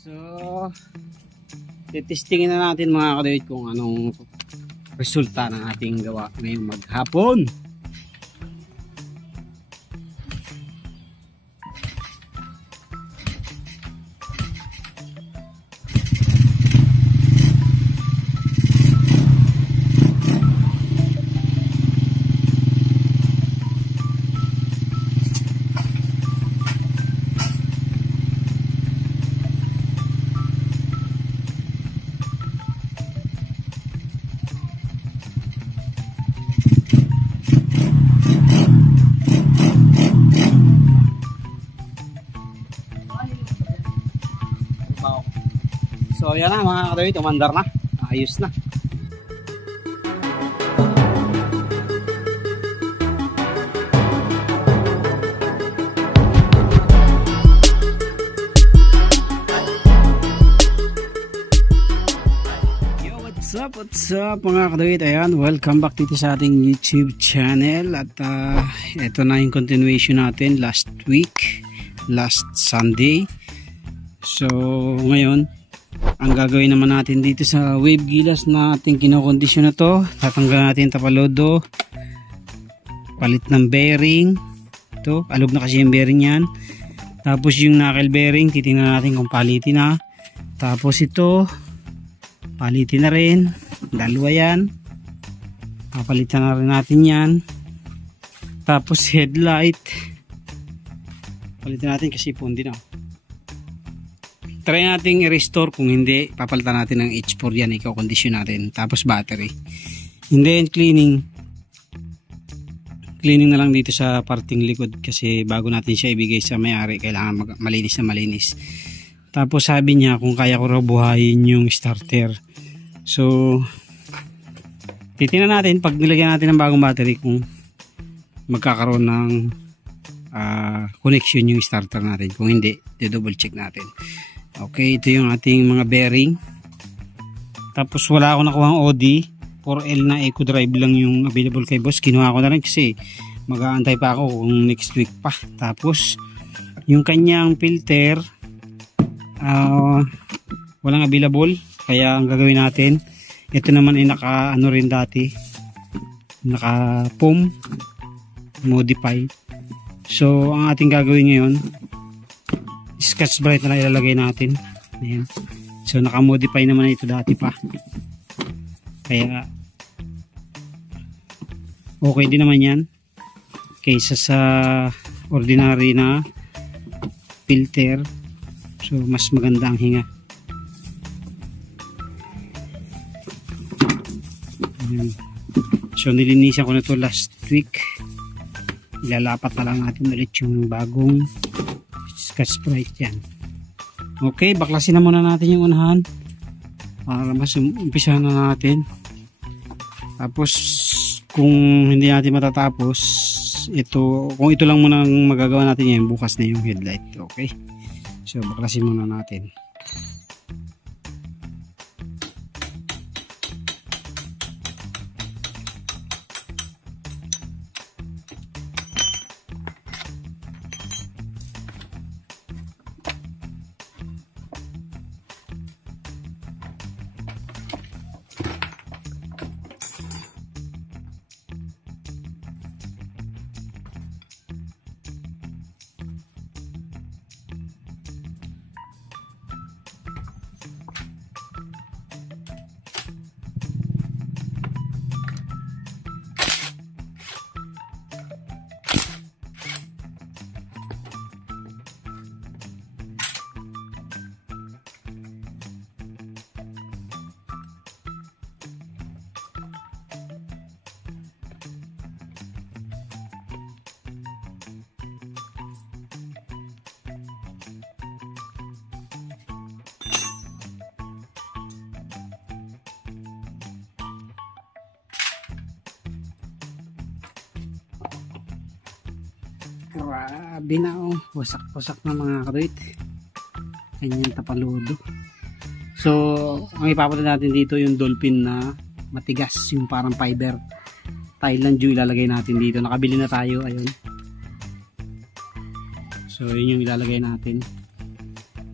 So, titestingin na natin mga kadawit kung anong resulta ng ating gawa ngayong maghapon. So yan na mga kadawit, umandar na, ayos na. Yo, what's up mga kadawit, ayan, welcome back dito sa ating YouTube channel. At ito na yung continuation natin last week, last Sunday. So ngayon ang gagawin naman natin dito sa wave gilas na ating kinokondisyon na to, tatanggal natin tapalodo, palit ng bearing. Ito, alob na kasi yung bearing yan. Tapos yung knuckle bearing, titingnan natin kung palitin na. Tapos ito, palitin na rin. Dalawa yan. Papalitan na rin natin yan. Tapos headlight, palitan natin kasi pundi na. Try natin i-restore, kung hindi papalitan natin ng H4 yan, i-condition natin. Tapos battery, hindi cleaning na lang dito sa parting likod kasi bago natin siya ibigay sa may-ari kailangan malinis na malinis. Tapos sabi niya kung kaya ko raw buhayin yung starter. So titingnan natin pag nilagyan natin ng bagong battery kung magkakaroon ng connection yung starter natin. Kung hindi, double check natin. Okay, ito yung ating mga bearing. Tapos wala ako nakuha ng OD, 4L na Eco Drive lang yung available kay boss. Kinuha ko na rin kasi mag-aantay pa ako kung next week pa. Tapos yung kanyang filter walang available, kaya ang gagawin natin, ito naman ay naka ano rin dati, naka foam modified. So ang ating gagawin ngayon, Scotch-Brite na lang ilalagay natin. Ayan. So naka-modify naman ito dati pa, kaya okay din naman yan kaysa sa ordinary na filter. So mas maganda ang hinga. Ayan. So nilinisan ko na to last week. Ilalapat na lang natin ulit yung bagong Scotch-Brite yan. Okay, baklasin na muna natin yung unahan para mas umpisahan na natin. Tapos kung hindi natin matatapos ito, kung ito lang muna ang magagawa natin yan, bukas na yung headlight. Okay, so baklasin muna natin. Grabe na, oh, wasak-wasak na mga kadawit. Kanyang tapalodo. So ang ipapunta natin dito yung dolphin na matigas, yung parang fiber Thailand Jew ilalagay natin dito. Nakabili na tayo, ayun. So yun yung ilalagay natin.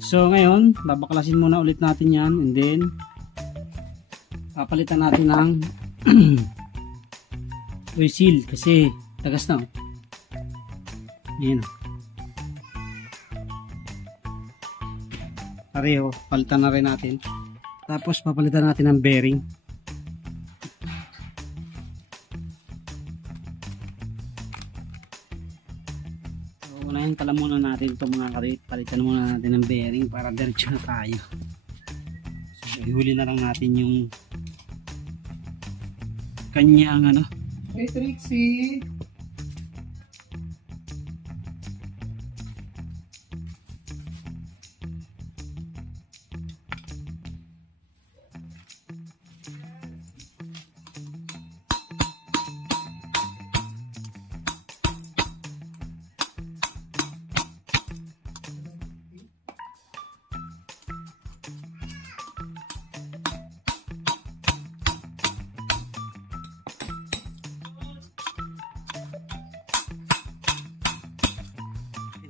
So ngayon, babaklasin muna ulit natin yan, and then papalitan natin ng oil seal kasi tagas na. Ayan. Pareho, palitan na rin natin. Tapos papalitan natin ng bearing. So unahin pala muna natin itong mga karit. Palitan muna natin ng bearing para diretso na tayo. So ihuli na lang natin yung kanyang ano. Hey Trixie!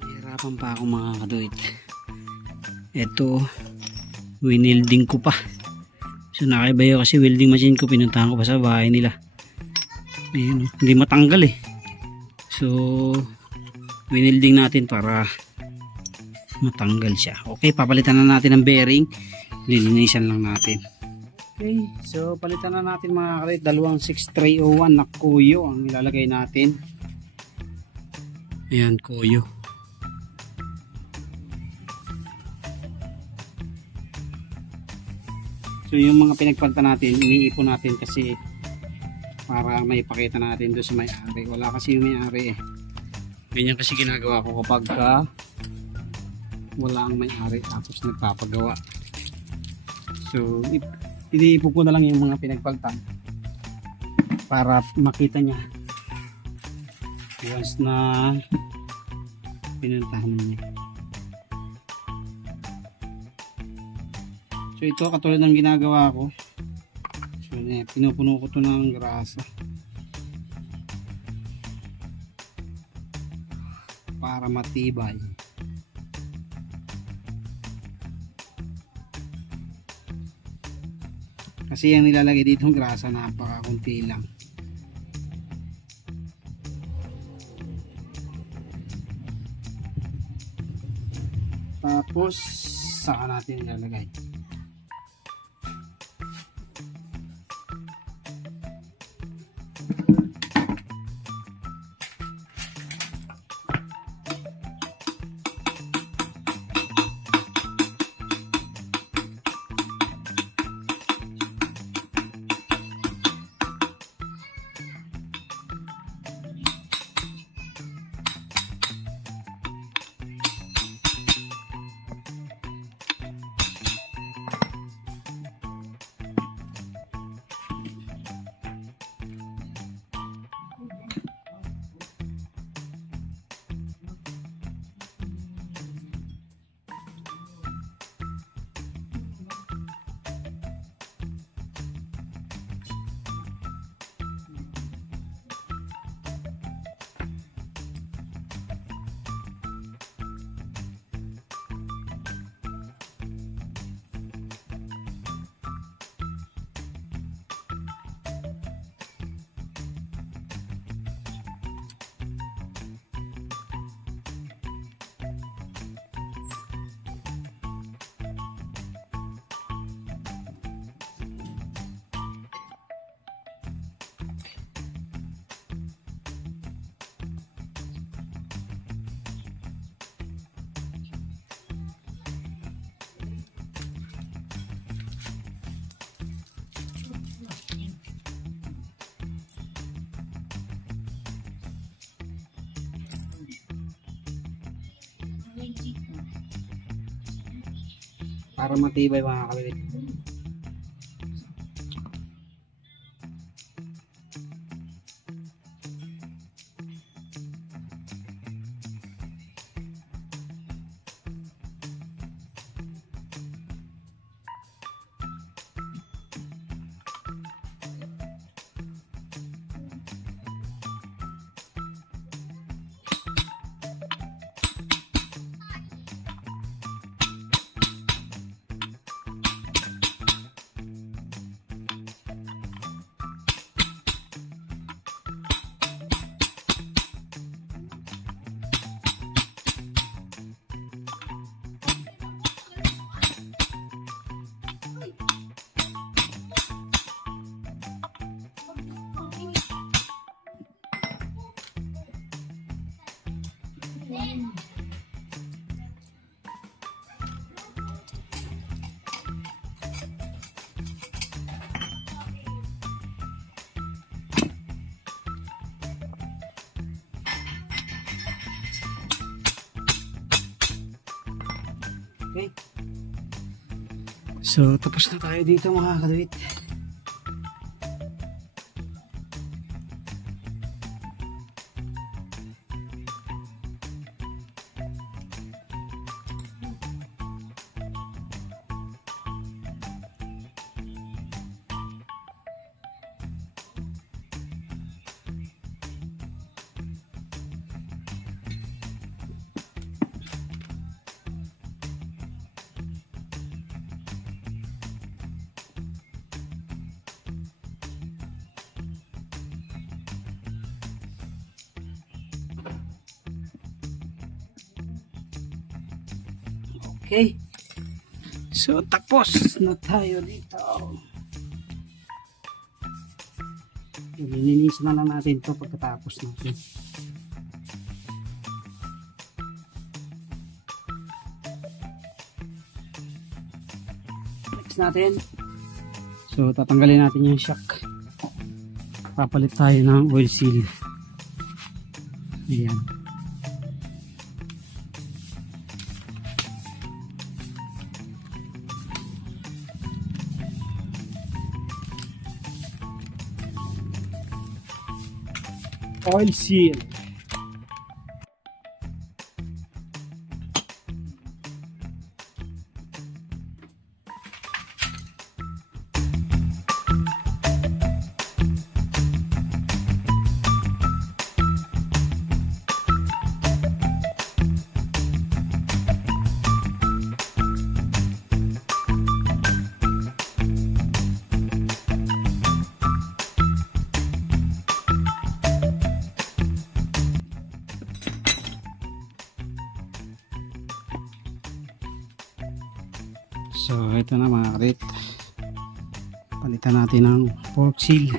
Hirapan pa ako mga kaduit. Ito, winilding ko pa. So nakaibayo kasi welding machine ko, pinuntahan ko pa sa bahay nila. Ayun, hindi matanggal eh. So winilding natin para matanggal siya. Okay, papalitan na natin ng bearing. Lilinisan lang natin. Okay, so palitan na natin mga kaduit. Dalawang 6301 na Koyo ang ilalagay natin. Ayan, Koyo. So yung mga pinagpalta natin, iniipon natin kasi para may ipakita natin doon sa may-ari. Wala kasi yung may-ari eh. Ganyan kasi ginagawa ko kapag wala ang may-ari tapos nagpapagawa. So iniipon ko na lang yung mga pinagpaltan para makita niya once na pinuntahan niya. So ito katulad ng ginagawa ko. So pinupuno ko to ng grasa para matibay. Kasi yung nilalagay dito ng grasa napakakunti lang. Tapos saka natin ilalagay. Para matibay mga kabibit. So tapos na tayo dito mga kadawit. Okay. So tapos na tayo dito. Lininis na lang natin to pagkatapos natin. Next natin. So tatanggalin natin yung shock. Papalit tayo ng oil seal. Ayan. Oil seal. So ito na mga karit, palitan natin ng fork seal.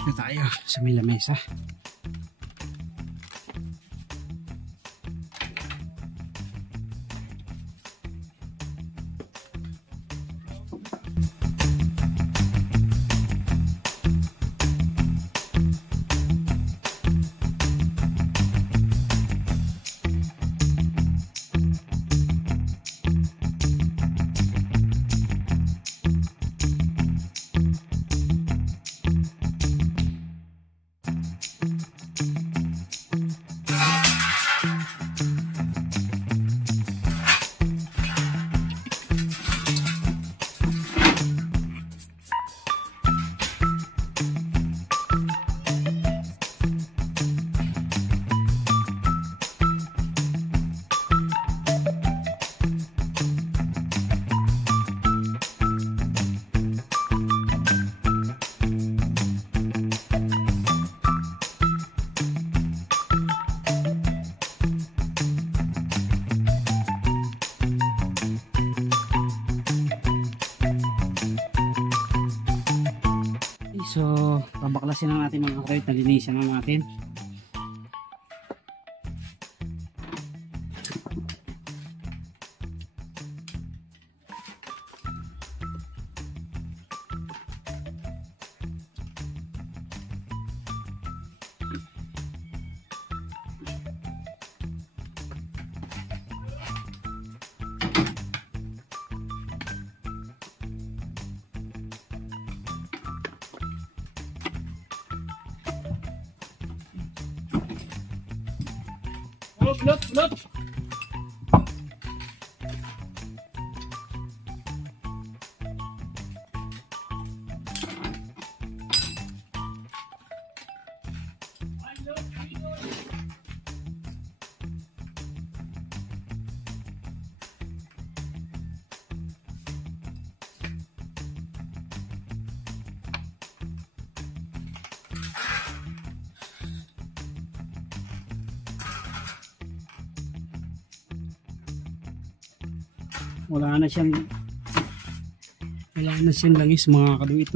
Ito tayo sa may lamesa. So, babaklasin na natin mga karit, nalinisan na natin. Look. Wala na siyang langis mga kaduit.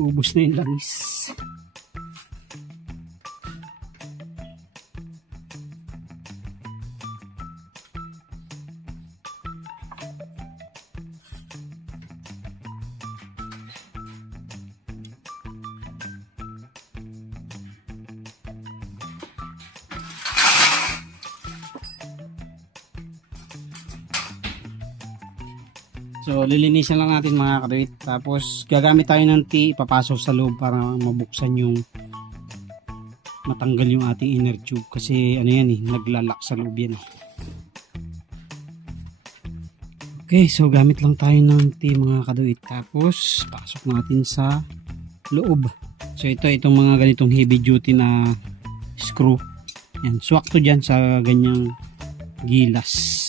Ubos na yung langis. So lilinisan lang natin mga kadawit. Tapos gagamit tayo ng tea, ipapasok sa loob para mabuksan yung matanggal yung ating inner tube kasi ano yan naglalak sa loob yan. Okay, so gamit lang tayo ng tea mga kadawit. Tapos pasok natin sa loob. So itong mga ganitong heavy duty na screw. Yan, swak to dyan sa ganyang gilas.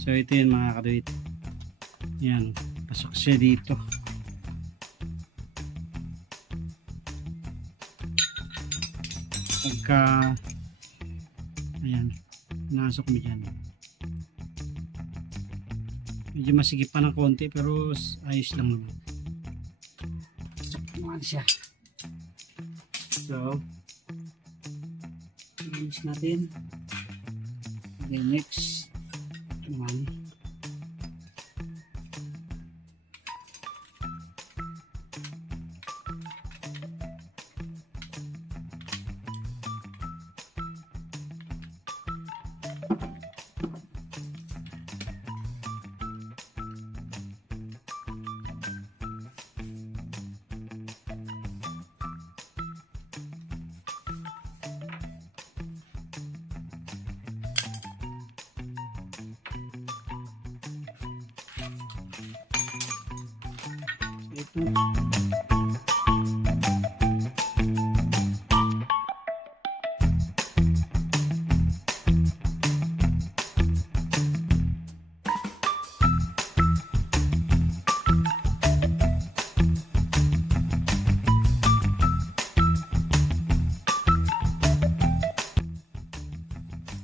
So ito yun mga kadawit. Yan, pasok siya dito. Pagka ayan, nasok mo dyan. Medyo masigip pa ng konti pero ayos lang naman. Naman siya. So ayos natin. Okay, next naman.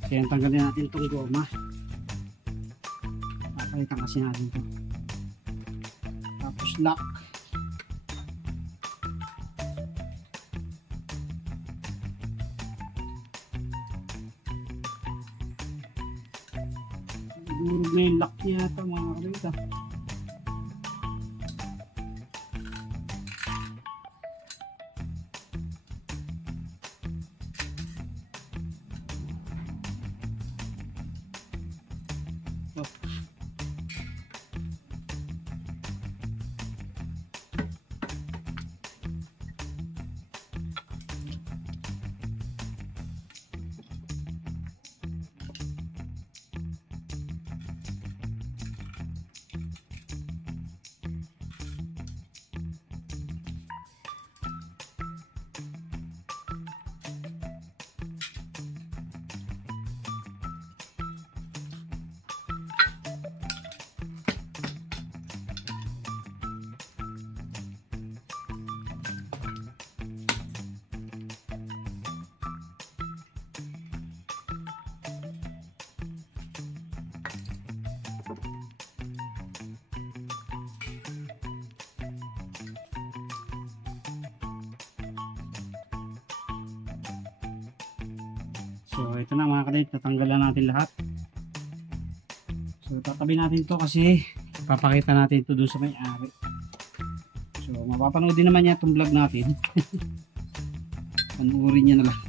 Kaya tanggalin natin itong goma. Papalitan kasi natin ito. Tapos lock. Durog na yung lock niya ito mga kalita. So ito na mga kadit, tatanggalan natin lahat. So tatabi natin to kasi papakita natin ito doon sa may-ari. So mapapanood din naman niya itong vlog natin. Panuorin niya na lang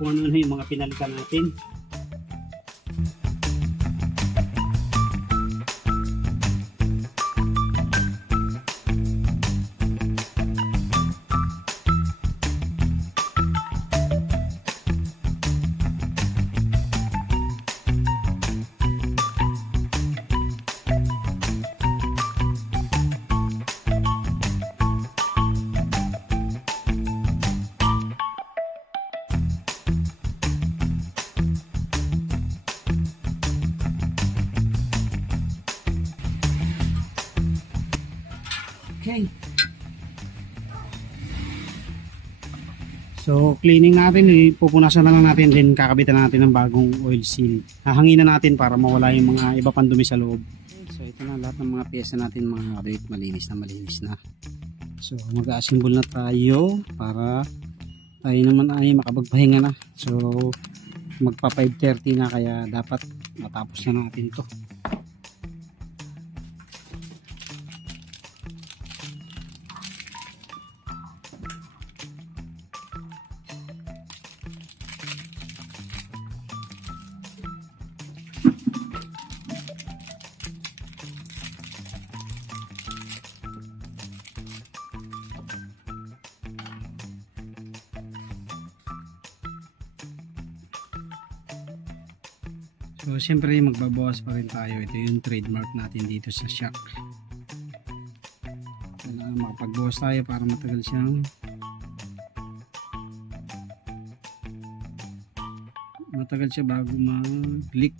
kung ano na yung mga pinalitan natin. Okay. So cleaning natin, pupunasan na lang natin, din kakabitan natin ng bagong oil seal. Hahanginan natin para mawala yung mga iba pang dumi sa loob. So ito na lahat ng mga piyesa natin mga kaduyit, malinis na. So mag-assemble na tayo para tayo naman ay makapagpahinga na. So magpa 5:30 na, kaya dapat matapos na natin to. So siyempre magbabawas pa rin tayo. Ito yung trademark natin dito sa shock. Kailangan makapagbawas tayo para matagal siyang siya bago mag-leak.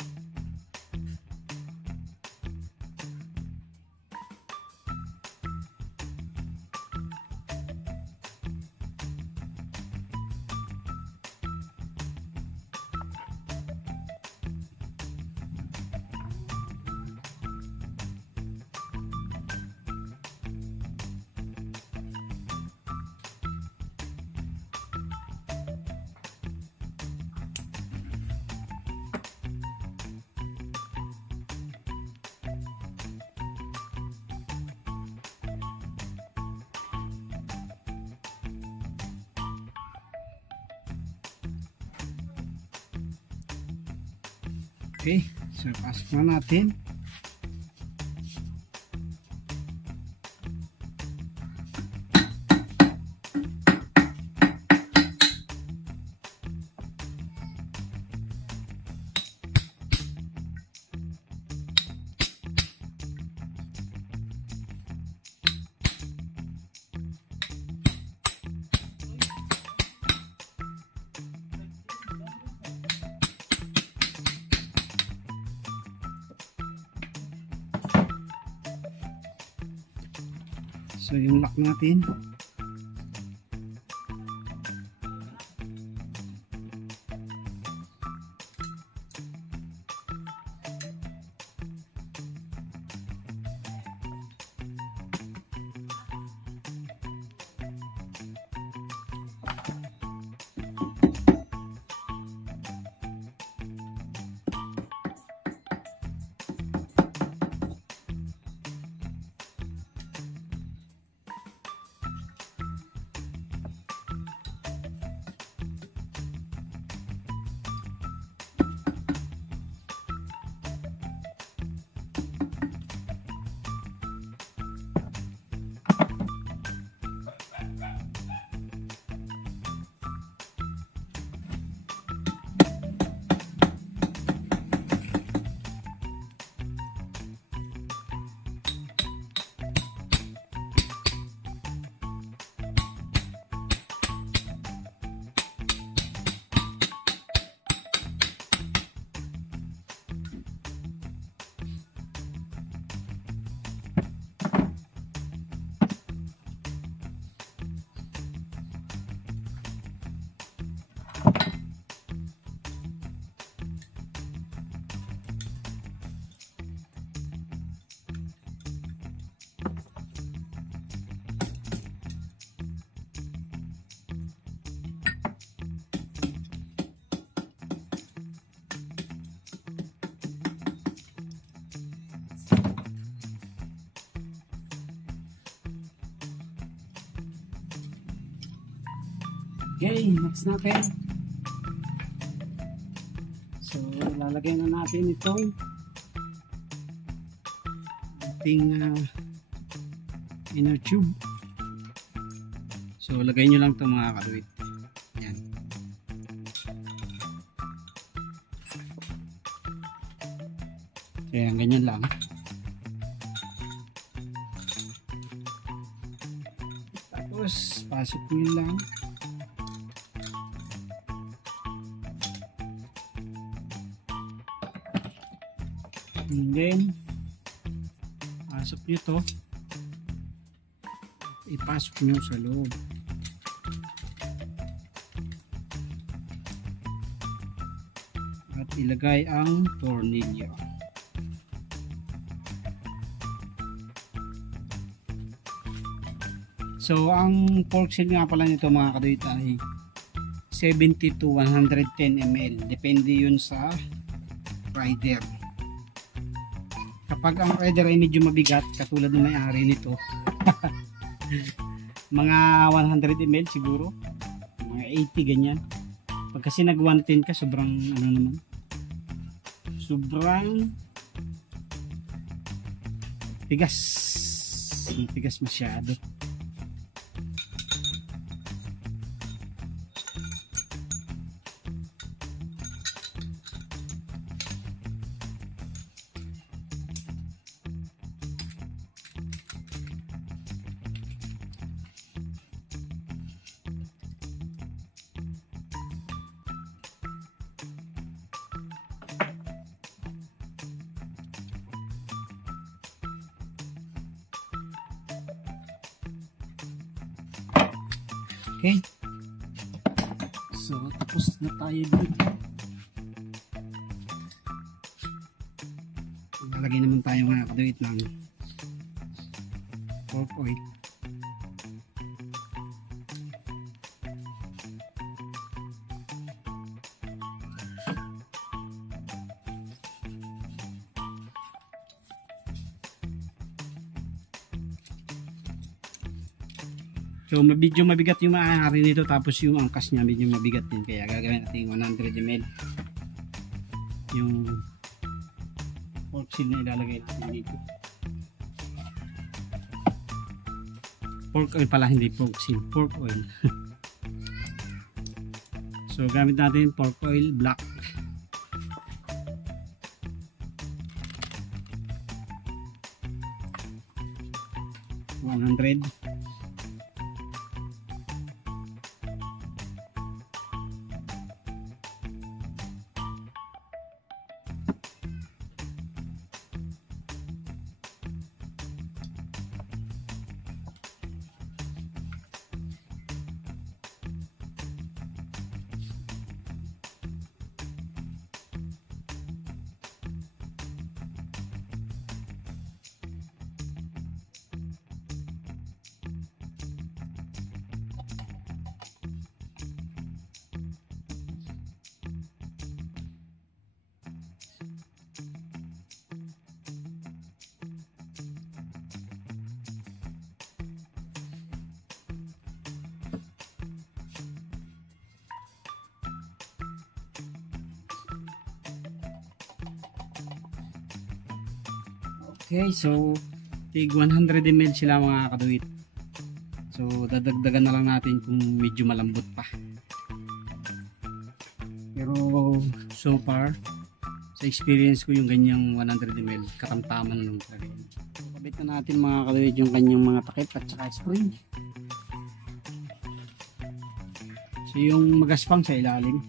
Okay, so pasok na natin. So yung lock natin, okay, next natin. So lalagay na natin itong ating inner tube. So lagay nyo lang ito mga kaduit. Yan. Kaya ganyan lang. Tapos pasok nyo lang. And then pasok nyo to, ipasok nyo sa loob. ilagay ang tornilyo. So ang fork seal nga pala nito mga kaduit ay 70 to 110 ml, depende yun sa rider. Kapag ang rider ay medyo mabigat katulad ng may-ari nito mga 100 ml siguro, mga 80 ganyan. Pag kasi nag 110 ka, sobrang ano naman, sobrang tigas masyado. Okay. So, tapos na tayo dito. Lalagay naman tayo mga kaduit ng fork oil. So medyo mabigat yung maaari nito, tapos yung angkas niya medyo mabigat din, kaya gagawin natin 100 ml yung fork seal na ilalagay natin dito. Fork oil pala, hindi fork seal, fork oil. So gamit natin fork oil black. $100. Okay, so tig 100 ml sila mga kaduit. So dadagdagan na lang natin kung medyo malambot pa. Pero so far sa experience ko, yung ganyang 100 ml katamtaman lang talaga. Kabit na natin mga kaduit yung kanyang mga takip at saka spring. So yung magaspang sa ilalim.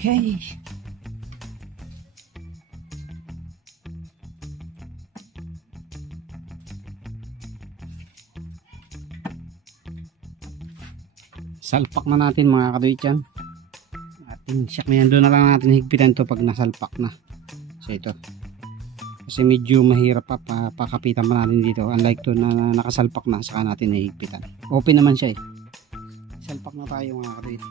Okay. Salpak na natin mga kaduit yan. Ating siyak na yan. Doon na lang natin higpitan to pag nasalpak na. So ito. Kasi medyo mahirap pa pakapitan pa natin dito. Unlike to na nakasalpak na, saka natin hihigpitan. Open naman siya eh. Salpak na tayo mga kaduit.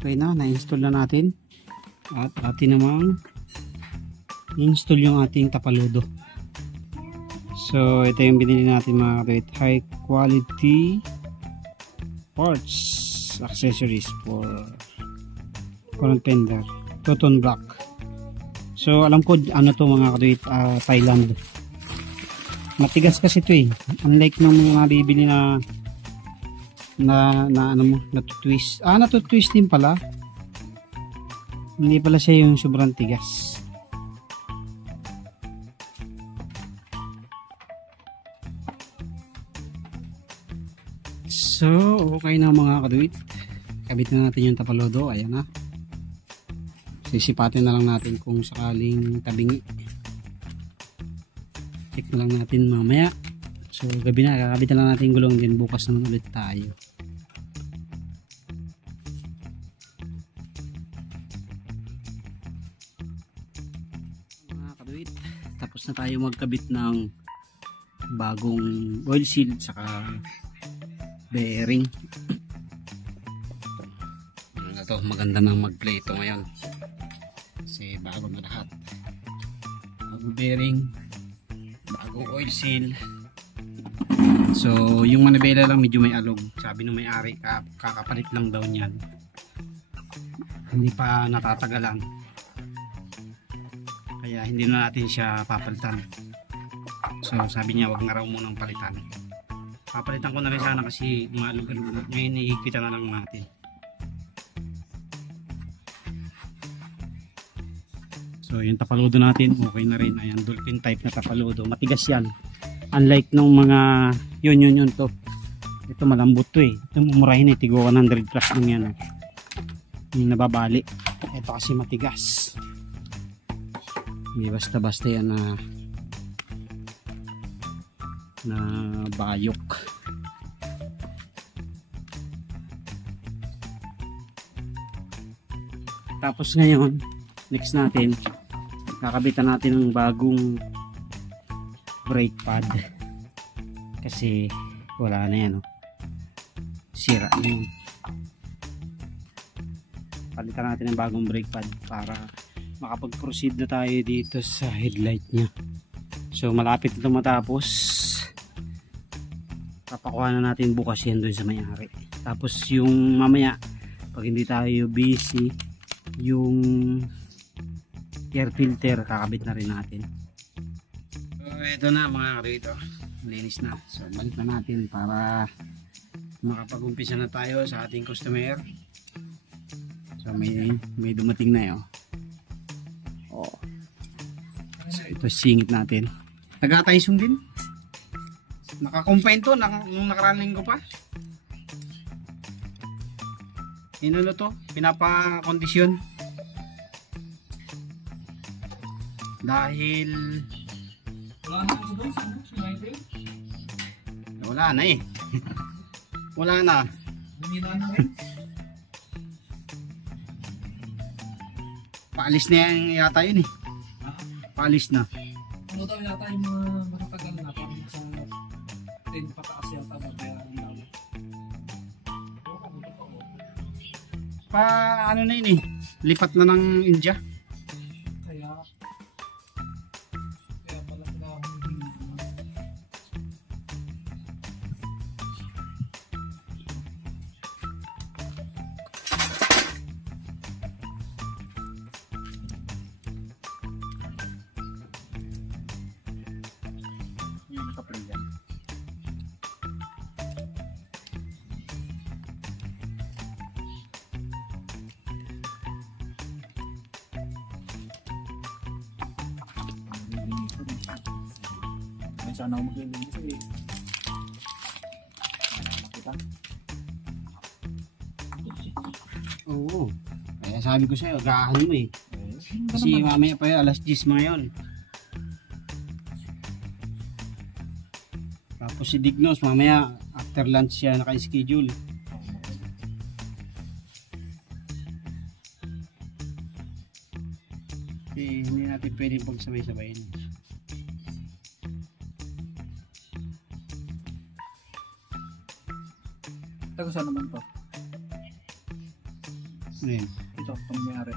Okay na, na-install na natin. At atin namang install yung ating tapaludo. So ito yung binili natin mga kabit, high quality parts, accessories for current fender, Toton Black. So alam ko ano to mga kabit, Thailand. Matigas kasi ito eh, unlike ng mga bibili na ano mo, natutwist. Natutwist din pala. Hindi pala siya yung sobrang tigas. So, okay na mga kaduit. Kabit na natin yung tapaludo. Ayan na. Sisipatin na lang natin kung sakaling tabingi. Check na lang natin mamaya. So, gabi na. Kakabit na lang natin gulong din. Bukas naman ulit tayo. Tapos na tayo magkabit ng bagong oil seal saka bearing. Ito, maganda nang mag-play ito ngayon kasi bago na lahat, bagong bearing, bagong oil seal. So yung manibela lang medyo may alog, sabi ng may-ari kakapalit lang daw niyan, hindi pa natatagalan. Kaya hindi na natin siya papalitan. So sabi niya wag na raw munang palitan. Papalitan ko na rin sana kasi maalog-alog. Ngayon ihigpitan na lang natin. So yung tapaludo natin okay na rin. Ayan, dolphin type na tapaludo. Matigas yan. Unlike nung mga yun to. Ito malambot to eh. Ito mumurahin eh. Tigo 100 plus lang yan. Yung nababali. Ito kasi matigas. Hindi basta-basta yan na bayok. Tapos ngayon, next natin, kakabitan natin ng bagong brake pad. Kasi wala na yan, oh. Sira na yun. Palitan natin ng bagong brake pad para makapag-proceed na tayo dito sa headlight nya. So malapit ito matapos. Papakuha na natin bukas yan dun sa may-ari. Tapos yung mamaya pag hindi tayo busy, yung air filter kakabit na rin natin. So ito na mga karito, linis na. So balik na natin para makapag-umpisa na tayo sa ating customer. So may dumating na yun. Oh. So ito singit natin. Taga-Taisong din. Naka-combine to nung nakaraan linggo pa. Inulo to, pinapa-kondisyon. Dahil wala na eh. Wala na. Paalis na yan yata yun eh. Paalis na. Ano daw yata yung mga matatagal na parang sa 10 pataas yata babayaran daw. Pa ano na yun eh. Lipat na ng India. Kaya pala sila Nakaplay yan. may sana ako maglilinis eh. Kita? Oo. Kaya sabi ko sa'yo, gaahan mo eh. Kasi mamaya pa yun, alas 10 mga yun. Tapos si Dignos, mamaya after lunch siya naka-schedule. Eh, hindi natin pwedeng pagsabay-sabayin. Tago saan naman to? Ano yun? Ito, pangyayari.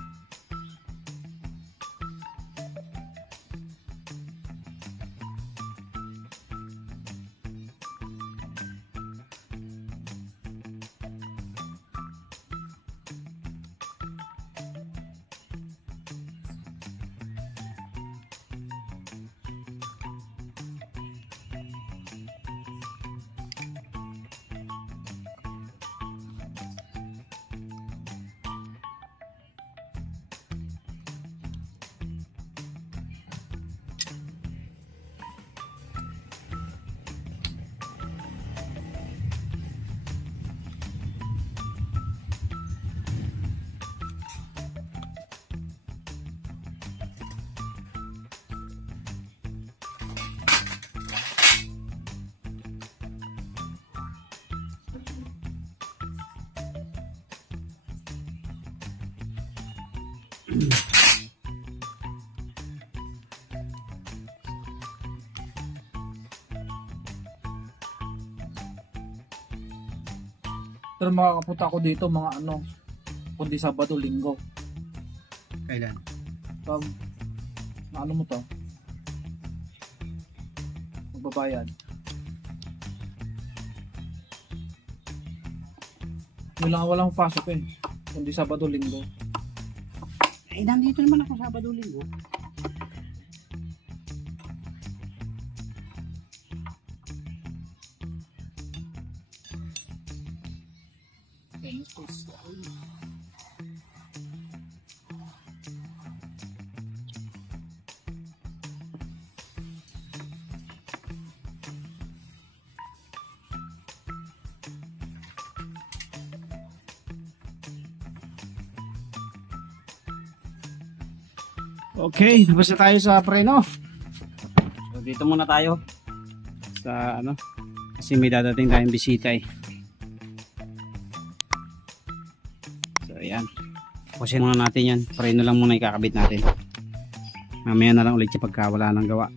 Pero makakapunta ako dito mga ano, kundi Sabado, Linggo. Kailan? Ano mo to? Magbabayad. Walang pasok eh. Kundi Sabado, Linggo. Eh, nandito naman ako Sabado, Linggo. Okay, tapos na tayo sa preno. So dito muna tayo sa ano, kasi may dadating tayong bisita eh. So ayan, tapusin muna natin yan. Preno lang muna ikakabit natin. Mamaya na lang ulit siya pagka wala nang gawa.